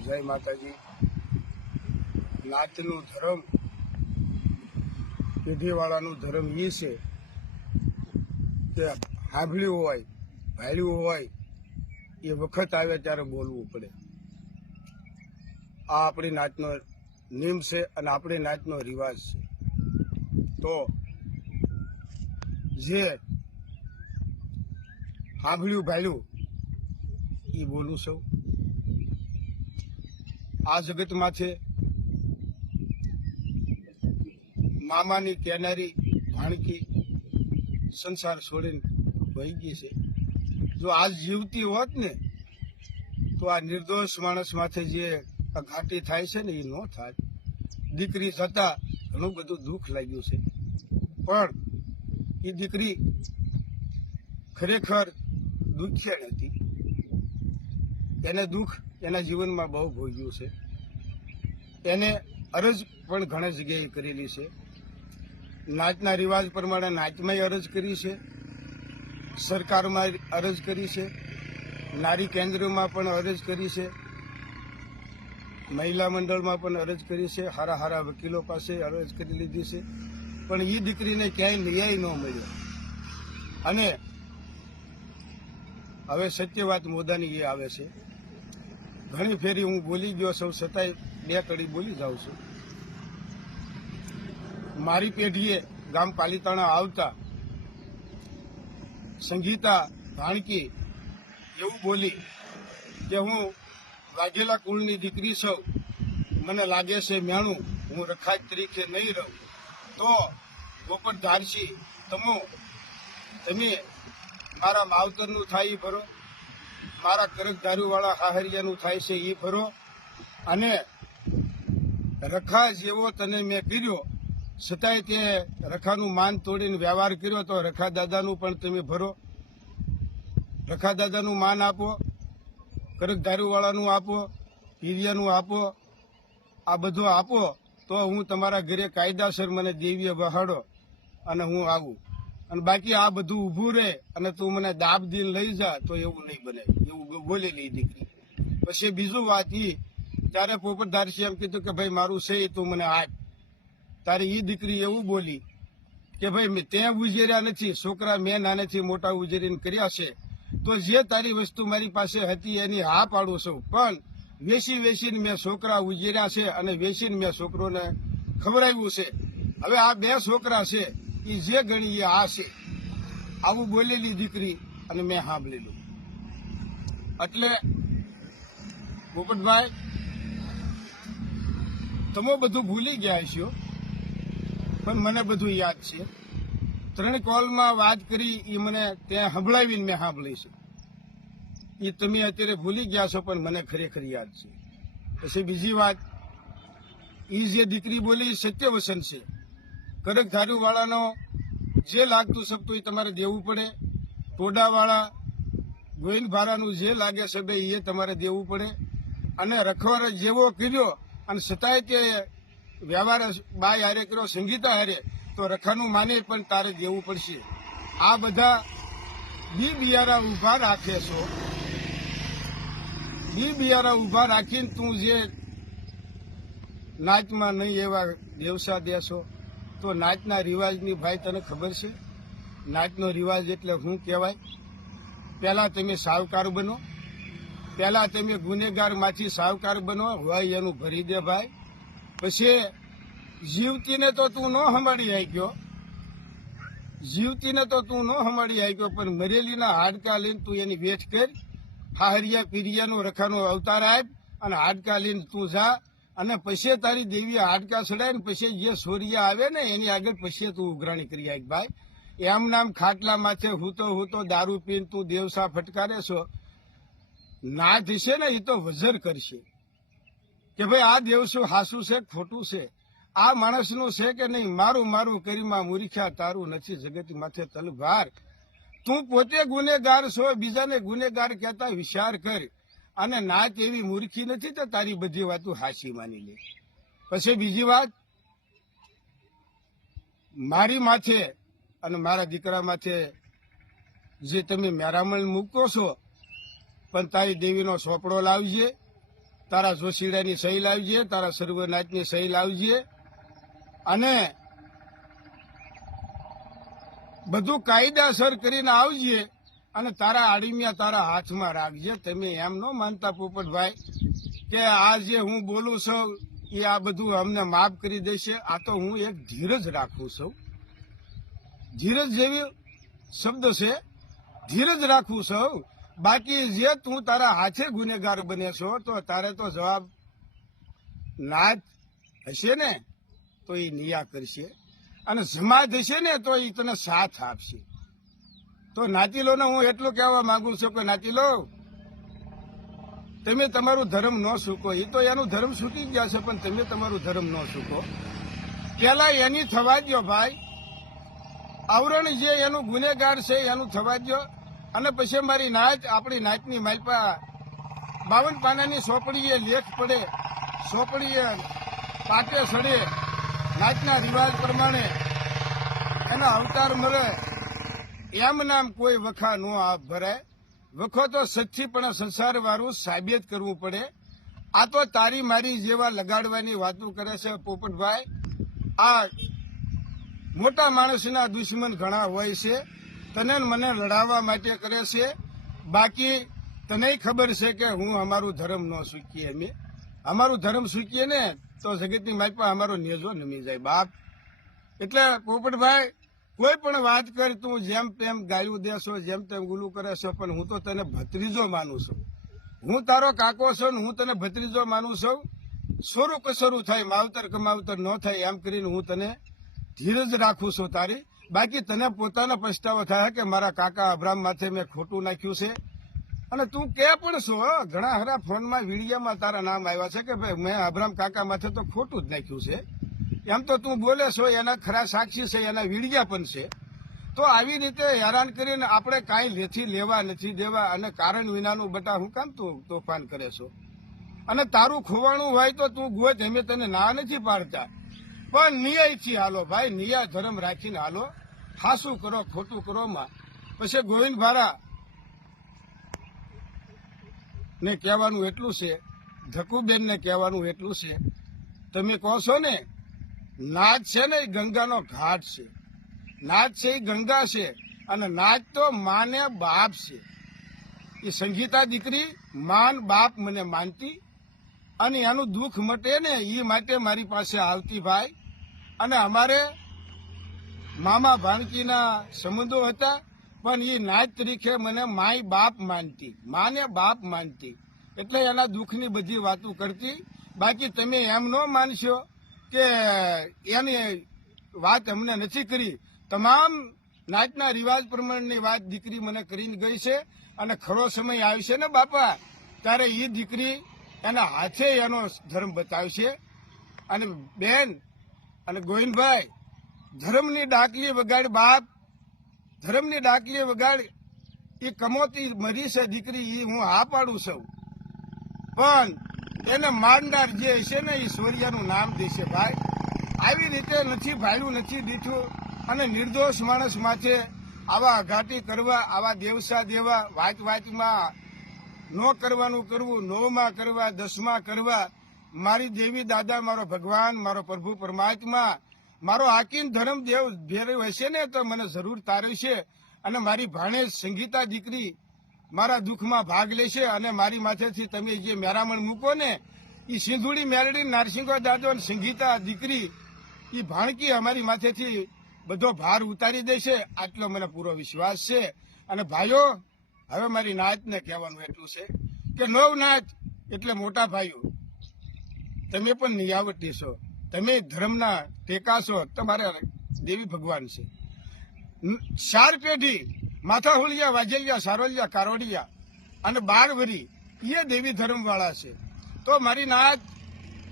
જય માતાજી। નાતનું ધર્મ, પેઢીવાળાનું ધર્મ એ છે કે સાંભળ્યું હોય, ભાળ્યું હોય, એ વખત આવે ત્યારે બોલવું પડે। આ આપણી નાતનો નિયમ છે અને આપણી નાતનો રિવાજ છે। તો જે સાંભળ્યું ભાળ્યું એ બોલું છું। આ જગતમાં છે મામાની કેનારી ભાણકી સંસાર છોડીને વહી ગઈ છે। જો આજ જીવતી હોત ને તો આ નિર્દોષ માણસ માથે જે ઘાટી થાય છે ને એ ન થાય। દીકરી થતા ઘણું બધું દુઃખ લાગ્યું છે, પણ એ દીકરી ખરેખર દુખ્યા નથી। એને દુઃખ એના જીવનમાં બહુ ભોગ્યું છે। એને અરજ પણ ઘણી જગ્યાએ કરેલી છે। નાચના રિવાજ પ્રમાણે નાચમાં અરજ કરી છે, સરકારમાં અરજ કરી છે, નારી કેન્દ્રમાં પણ અરજ કરી છે, મહિલા મંડળમાં પણ અરજ કરી છે, હારા હારા વકીલો પાસે અરજ કરી લીધી છે, પણ એ દીકરીને ક્યાંય ન્યાય ન મળ્યો। અને હવે સત્ય વાત મોદાની એ આવે છે। ઘણી ફેરી હું બોલી ગયો છું, છતાંય બે કડી બોલી જાઉં છું। મારી પેઢીએ ગામ પાલીતાણા આવતા સંગીતા ભાણકી એવું બોલી કે હું વાઘેલા કુળની દીકરી છું, મને લાગે છે મેણું, હું રખાત તરીકે નહીં રહું। તો પોપટ ધારસી તમે મારા માવતરનું થાય એ ભરો, મારા કરકધારીવાળા હાહરિયાનું થાય છે એ ભરો, અને રખા જેવો તને મેં કર્યો છતાંય તે રખાનું માન તોડીને વ્યવહાર કર્યો તો રખા દાદાનું પણ તમે ભરો। રખા દાદાનું માન આપો, કરકધારીવાળાનું આપો, પીરિયાનું આપો, આ બધું આપો તો હું તમારા ઘરે કાયદાસર મને દેવીએ વહાડો અને હું આવું। અને બાકી આ બધું ઊભું રહે અને તું મને દાબ દીને લઈ જા તો એવું નહીં બને, એવું બોલેલી દીકરી। પછી બીજું વાત એ, ત્યારે પોપટ ધારસી એમ કીધું કે ભાઈ મારું છે તું મને આપ। તારે એ દીકરી એવું બોલી કે ભાઈ તે ઉજેર્યા નથી, છોકરા મેં નાનેથી મોટા ઉજેરીને કર્યા છે, તો જે તારી વસ્તુ મારી પાસે હતી એની હા પાડું છું, પણ વેચીને મેં છોકરા ઉજેર્યા છે અને વેચીને મેં છોકરોને ખવડાવ્યું છે। હવે આ બે છોકરા છે એ જે ગણી એ આ છે, આવું બોલેલી દીકરી અને મેં સાંભળેલું। એટલે પોપટભાઈ તમે બધું ભૂલી ગયા છો, પણ મને બધું યાદ છે। 3 કોલમાં વાત કરી એ મને ત્યાં સંભળાવીને મેં સાંભળી છે, એ તમે અત્યારે ભૂલી ગયા છો, પણ મને ખરેખર યાદ છે। પછી બીજી વાત, એ જે દીકરી બોલી સત્ય વસન છે। કરકધારીવાળાનો જે લાગતું શકતું એ તમારે દેવું પડે, ટોડાવાળા ગોવિંદ ભારાનું જે લાગે છે ભાઈ એ તમારે દેવું પડે, અને રખવારે જેવો કર્યો અને છતાંય તે વ્યવહાર બાય હારે કર્યો સંગીતા હારે તો રખાનું માને પણ તારે દેવું પડશે। આ બધા બી બિયારા ઊભા રાખે છો, બી બિયારા ઊભા રાખીને તું જે નાચમાં નહીં એવા દેવસા દેશો, તો નાચના રિવાજની ભાઈ તને ખબર છે નાચનો રિવાજ એટલે શું કહેવાય? પહેલાં તમે સાવકાર બનો, પહેલાં તમે ગુનેગારમાંથી સાવકાર બનો, હોય એનું ભરી દે ભાઈ। પછી જીવતીને તો તું ન સંભાળી શક્યો, જીવતીને તો તું ન સંભાળી શક્યો, પણ મરેલીના હાડકા લઈને તું એની વેઠ કરી, હાહરિયા પીરિયાનો રખાનો અવતાર આપ અને હાડકા લઈને તું જા, અને પછી તારી દેવી હાડકા ચડાય ને પછી જે સોરિયા આવે ને એની આગળ પછી તું ઉઘરાણી કરી આપ ભાઈ। એમ નામ ખાટલા માથે હું તો દારૂ પીને તું દેવસા ફટકારે છો, ના થશે ને એ તો વજર કરશે કે ભાઈ આ દેવસું હાસું છે ખોટું છે, આ માણસનું છે કે નહીં। મારું કરીમાં મૂર્ખ્યા તારું નથી જગત માથે તલવાર। તું પોતે ગુનેગાર છો, બીજાને ગુનેગાર કહેતા વિચાર કર, અને નાચ એવી મૂર્ખી નથી તો તારી બધી વાતો હાસી માની લે। પછી બીજી વાત, મારી માથે અને મારા દીકરા માથે જે તમે મેરામણ મૂકો છો, પણ તારી દેવીનો સોપડો લાવજે, તારા જોશીડાની સહી લાવજે, તારા સર્વનાથની સહી લાવજે અને બધું કાયદાસર કરીને આવજે અને તારા આડીમિયા તારા હાથમાં રાખજે. તમે એમ ન માનતા પોપટભાઈ કે આ જે હું બોલું છું એ આ બધું અમને માફ કરી દેશે. આ તો હું એક ધીરજ રાખું છું. ધીરજ જેવી શબ્દ છે, ધીરજ રાખું છું. બાકી જે તું તારા હાથે ગુનેગાર બને છો તો તારે તો જવાબ નાત હશે ને તો એ નિયા કરશે અને સમાજ હશે ને તો એ તને સાથ આપશે. તો નાતીલોને હું એટલું કહેવા માંગુ છું કે નાતીલો, તમે તમારું ધર્મ ન સૂકો. એ તો એનું ધર્મ સૂકી ગયા છે, પણ તમે તમારું ધર્મ ન સૂકો. પેલા એની થવા દો ભાઈ, આવરણ જે એનું ગુનેગાર છે એનું થવા દો. અને પછી મારી નાચ, આપણી નાચની માલપા 52 પાનાની સોપડીએ લેખ પડે, સોપડીએ પાટે સડે, નાચના રિવાજ પ્રમાણે એના અવતાર મળે. એમ નામ કોઈ વખા નો આપ ભરાય. વખો તો સચ્ચી પણ સંસાર વાળું સાબિત કરવું પડે. આ તો તારી મારી જેવા લગાડવાની વાતો કરે છે પોપટભાઈ. આ મોટા માણસના દુશ્મન ઘણા હોય છે, તને મને લડાવવા માટે કરે છે. બાકી તને ખબર છે કે હું અમારું ધર્મ ન સૂકીએ. અમે અમારું ધર્મ સૂકીએ ને તો જગતની મારી પાસે અમારો નેજો નમી જાય બાપ. એટલે પોપટભાઈ કોઈ પણ વાત કર, તું જેમ તેમ ગાળ્યું દેશો, જેમ તેમ ગુલું કરે છો, પણ હું તો તને ભત્રીજો માનું છું. હું તારો કાકો છું ને હું તને ભત્રીજો માનું છું. સોરું કસોરું થાય, માવતર કમાવતર ન થાય એમ કરીને હું તને ધીરજ રાખું છું તારી. બાકી તને પોતાનો પછતાવો થાય કે મારા કાકા અબ્રામ માથે મેં ખોટું નાખ્યું છે. અને તું કે પણ છો, ઘણા ખરા ફોનમાં વિડીયામાં તારા નામ આવ્યા છે કે ભાઈ મેં અબ્રામ કાકા માથે તો ખોટું જ નાખ્યું છે. એમ તો તું બોલે છો, એના ખરા સાક્ષી છે, એના વિડીયા પણ છે. તો આવી રીતે હેરાન કરીને આપણે કાંઈ લેથી લેવા નથી દેવા અને કારણ વિનાનું બટા હું કામ તું તોફાન કરે છો. અને તારું ખોવાણું હોય તો તું ગોત, અમે તને ના નથી પાડતા, પણ નિયાયથી હાલો ભાઈ, નિયા ધર્મ રાખીને હાલો. હાસું કરો ખોટું કરો માં પછી ગોવિંદ ભારા ને કહેવાનું એટલું છે, ધકુબેન ને કહેવાનું એટલું છે, તમે કહો છો ને નાચ છે ને એ ગંગાનો ઘાટ છે. નાચ છે એ ગંગા છે અને નાચ તો માને બાપ છે. એ સંગીતા દીકરી માન બાપ મને માનતી અને એનું દુઃખ મટે ને એ માટે મારી પાસે આવતી ભાઈ. અને અમારે મામા ભાણકીના સંબંધો હતા, પણ એ નાચ તરીકે મને માય બાપ માનતી, માને બાપ માનતી. એટલે એના દુઃખની બધી વાતો કરતી. બાકી તમે એમ ન માનશો કે એની વાત અમને નથી કરી. તમામ નાચના રિવાજ પ્રમાણેની વાત દીકરી મને કરીને ગઈ છે. અને ખરો સમય આવશે ને બાપા, ત્યારે એ દીકરી એના હાથે એનો ધર્મ બતાવશે. અને બેન અને ગોવિંદભાઈ, ધર્મની ડાકલી વગાડ બાપ, ધર્મની ડાકલી વગાડ. એ કમોતી મરી છે દીકરી, એ હું હા પાડું છું, પણ એને મારનાર જે હશે ને એ સૂર્યનું નામ દેશે ભાઈ. આવી રીતે નથી ભાડ્યું, નથી દીઠું. અને નિર્દોષ માણસ માથે આવા અઘાટી કરવા, આવા દેવસા દેવા, વાતમાં ન કરવાનું કરવું, 9માં કરવા, 10માં કરવા. મારી દેવી દાદા, મારો ભગવાન, મારો પ્રભુ પરમાત્મા, મારો હાકીમ ધર્મ દેવ ભેરવ હશે ને તો મને જરૂર તારશે. અને મારી ભાણેજ સંગીતા દીકરી મારા દુઃખમાં ભાગ લેશે. અને મારી માથેથી તમે જે મેરામણ મૂકો ને એ સિંધુડી મેરડી નારસિંગો દાદો અને સંગીતા દીકરી એ ભાણકી અમારી માથેથી બધો ભાર ઉતારી દેશે, આટલો મને પૂરો વિશ્વાસ છે. અને ભાઈઓ, હવે મારી નાચને કહેવાનું એટલું છે કે નવ નાચ એટલે મોટા ભાઈઓ, તમે પણ નિયાવટી છો, તમે ધર્મના ટેકા છો, તમારા દેવી ભગવાન છે. 4 પેઢી માથા હોલિયા, વાજેલિયા, સારોલિયા, કારોડિયા અને 12 વરી એ દેવી ધર્મ વાળા છે. તો મારી નાચ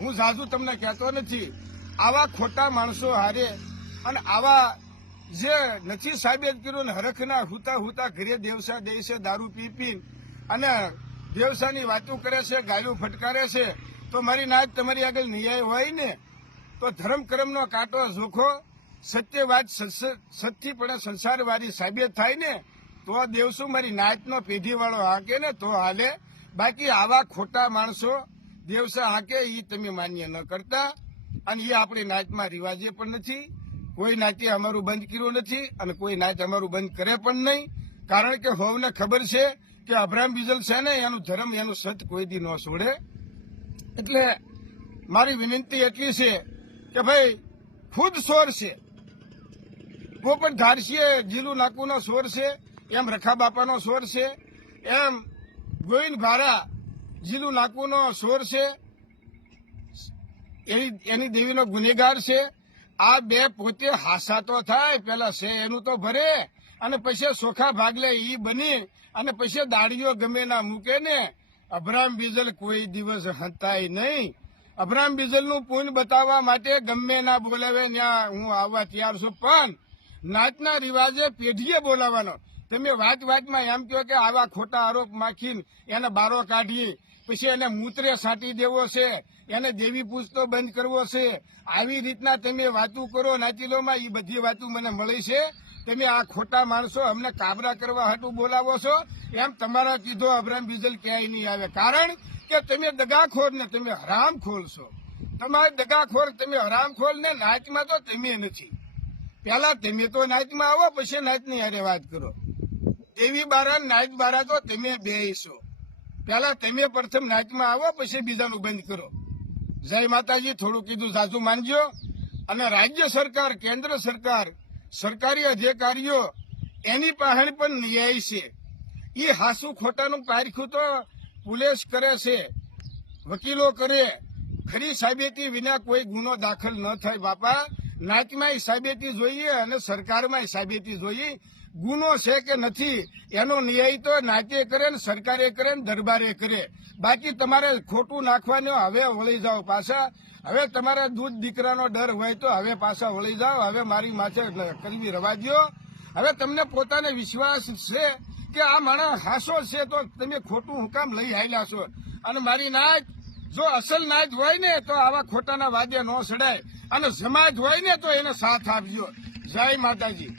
હું જાજુ તમને કહેતો નથી. આવા ખોટા માણસો હારે અને આવા જે નથી સાબિત કર્યું ને હરખના હુતા ઘરે દેવસા દે છે, દારૂ પી અને દેવસાની વાતો કરે છે, ગાયું ફટકારે છે. તો મારી નાચ તમારી આગળ ન્યાય હોય ને તો ધર્મ કર્મનો કાંટો જોખો, સત્ય વાત સચ્ચી પણ સંસારવાળી સાબિત થાય ને તો દેવસુ મારી નાચનો પેઢીવાળો હાકે ને તો હાલે. બાકી આવા ખોટા માણસો દેવસા હાકે એ તમે માન્ય ન કરતા, અને એ આપણી નાચમાં રિવાજે પણ નથી. કોઈ નાચે અમારું બંધ કર્યું નથી અને કોઈ નાચ અમારું બંધ કરે પણ નહીં. કારણ કે હોવને ખબર છે કે અબ્રાહમ બીજલ છે ને એનું ધર્મ એનું સત કોઈ દી ન છોડે. એટલે મારી વિનંતી એટલી છે કે ભાઈ ખુદ સોર છે, પોપટ ધારસીએ જીલું નાકુનો સોર છે, એમ રખા બાપાનો સોર છે, એમ ગોવિંદ ભારા જીલું નાકુનો સોર છે, એની દેવીનો ગુનેગાર છે. આ બે પોતે હાસા તો થાય, પેલા છે એનું તો ભરે અને પછી સોખા ભાગલે ઈ બની અને પછી દાડીઓ ગમે ના મૂકે ને. અબ્રાહમ બીજલ કોઈ દિવસ હંતાય નહીં. અબ્રાહમ બીજલનું પુણ્ય બતાવવા માટે ગમે ના બોલાવે ત્યાં હું આવવા તૈયાર છું, પણ નાચના રિવાજે પેઢીએ બોલાવવાનો. તમે વાતમાં એમ કહો કે આવા ખોટા આરોપ માખીને એને બારો કાઢી પછી એને મૂત્રે સાટી દેવો છે, એને દેવી પૂજતો બંધ કરવો છે, આવી રીતના તમે વાતું કરો નાચીલોમાં. એ બધી વાતો મને મળી છે. તમે આ ખોટા માણસો અમને કાબરા કરવા હાટું બોલાવો છો. એમ તમારા કીધો અબ્રાહમ બીજલ ક્યાંય નહીં આવે. કારણ કે તમે દગાખોર ને તમે હરામખોર છો. તમારે દગાખોર, તમે હરામખોર ને નાચમાં તો તમે નથી. પેલા તમે તો નાચમાં આવો, પછી નાચની હારે વાત કરો. દેવી બારા નાચ બારા તો તમે બે છો. પેલા તમે પ્રથમ નાચમાં આવો, પછી બીજાનું બંધ કરો. જય માતાજી. થોડું કીધું સાચું માનજો. અને રાજ્ય સરકાર, કેન્દ્ર સરકાર, સરકારી અધિકારીઓ એની પાસે પણ ન્યાય છે. એ હાસુ ખોટાનું પારખું તો પોલીસ કરે છે, વકીલો કરે. ખરી સાબિતી વિના કોઈ ગુનો દાખલ ન થાય બાપા. નાચમાં સાબિતી જોઈએ અને સરકારમાં સાબિતી જોઈએ. ગુનો છે કે નથી એનો ન્યાય તો નાચે કરે ને સરકારે કરે ને દરબારે કરે. બાકી તમારે ખોટું નાખવાનું હવે વળી જાઓ પાછા. હવે તમારે દૂધ દીકરાનો ડર હોય તો હવે પાછા વળી જાઓ. હવે મારી માથે કરવી રવા દો. હવે તમને પોતાને વિશ્વાસ છે કે આ માણસ હાસો છે તો તમે ખોટું હુકામ લઈ આવેલા છો. અને મારી નાચ જો અસલ નાચ હોય ને તો આવા ખોટાના વાદ્ય ન સડાય, અને સમાજ હોય ને તો એને સાથ આપજો. જય માતાજી.